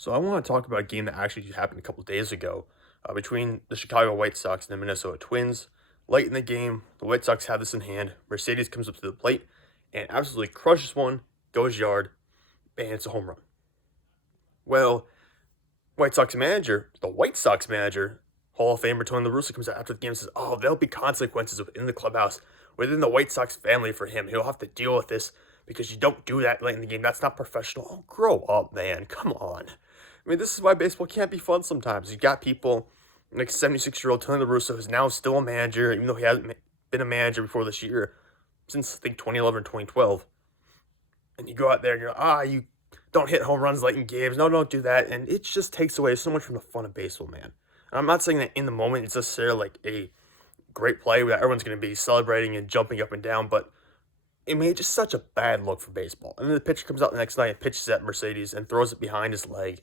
So I want to talk about a game that actually happened a couple days ago between the Chicago White Sox and the Minnesota Twins. Late in the game, the White Sox have this in hand. Mercedes comes up to the plate and absolutely crushes one, goes yard, and it's a home run. Well, the White Sox manager, Hall of Famer Tony La Russa comes out after the game and says, "Oh, there'll be consequences within the clubhouse, within the White Sox family for him. He'll have to deal with this because you don't do that late in the game. That's not professional." Oh, grow up, man. Come on. I mean, this is why baseball can't be fun sometimes. You got people like 76-year-old Tony La Russa, who's now still a manager, even though he hasn't been a manager before this year, since I think 2011, 2012. And you go out there and you're like, you don't hit home runs late in games. No, don't do that. And it just takes away so much from the fun of baseball, man. And I'm not saying that in the moment it's necessarily like a great play that everyone's going to be celebrating and jumping up and down, but it made just such a bad look for baseball. And then the pitcher comes out the next night and pitches at Mercedes and throws it behind his leg.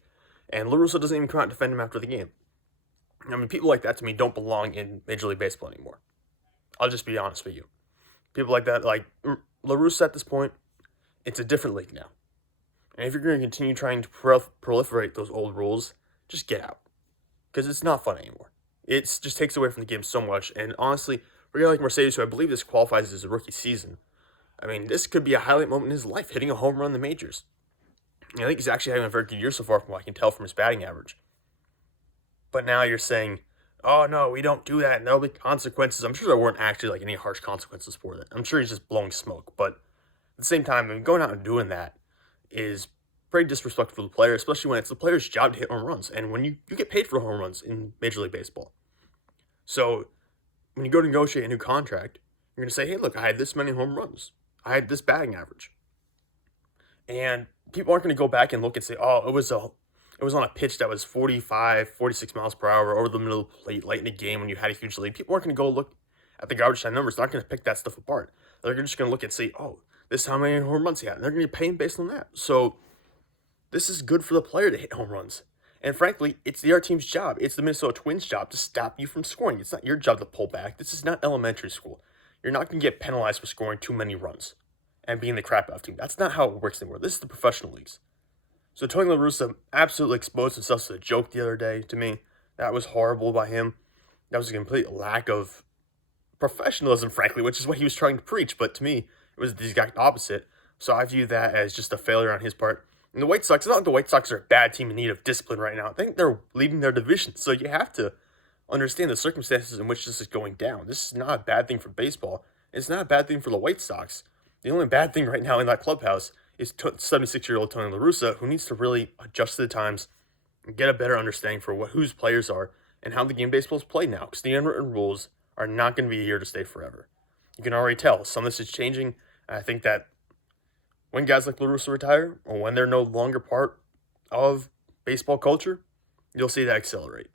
And La Russa doesn't even come out and defend him after the game. I mean, people like that to me don't belong in Major League Baseball anymore. I'll just be honest with you. People like that, like La Russa at this point, it's a different league now. And if you're going to continue trying to proliferate those old rules, just get out. Because it's not fun anymore. It just takes away from the game so much. And honestly, for a guy like Mercedes, who I believe this qualifies as a rookie season, I mean, this could be a highlight moment in his life, hitting a home run in the majors. And I think he's actually having a very good year so far from what I can tell from his batting average. But now you're saying, "Oh, no, we don't do that, and there'll be consequences." I'm sure there weren't actually like any harsh consequences for that. I'm sure he's just blowing smoke. But at the same time, I mean, going out and doing that is pretty disrespectful to the player, especially when it's the player's job to hit home runs. And when you get paid for home runs in Major League Baseball. So when you go to negotiate a new contract, you're going to say, "Hey, look, I had this many home runs. I had this batting average." And people aren't going to go back and look and say, "Oh, it was on a pitch that was 45, 46 miles per hour over the middle of the plate late in the game when you had a huge lead." People aren't going to go look at the garbage time numbers. They're not going to pick that stuff apart. They're just going to look and say, "Oh, this is how many home runs he had." And they're going to be paying based on that. So this is good for the player to hit home runs. And frankly, it's the other team's job. It's the Minnesota Twins' job to stop you from scoring. It's not your job to pull back. This is not elementary school. You're not going to get penalized for scoring too many runs and being the crap out of team. That's not how it works anymore. This is the professional leagues. So Tony La Russa absolutely exposed himself to a joke the other day to me. That was horrible by him. That was a complete lack of professionalism, frankly, which is what he was trying to preach. But to me, it was the exact opposite. So I view that as just a failure on his part. And the White Sox, it's not like the White Sox are a bad team in need of discipline right now. I think they're leading their division. So you have to understand the circumstances in which this is going down. This is not a bad thing for baseball. It's not a bad thing for the White Sox. The only bad thing right now in that clubhouse is 76-year-old Tony La Russa, who needs to really adjust to the times and get a better understanding for whose players are and how the game of baseball is played now. Because the unwritten rules are not going to be here to stay forever. You can already tell some of this is changing. And I think that when guys like La Russa retire, or when they're no longer part of baseball culture, you'll see that accelerate.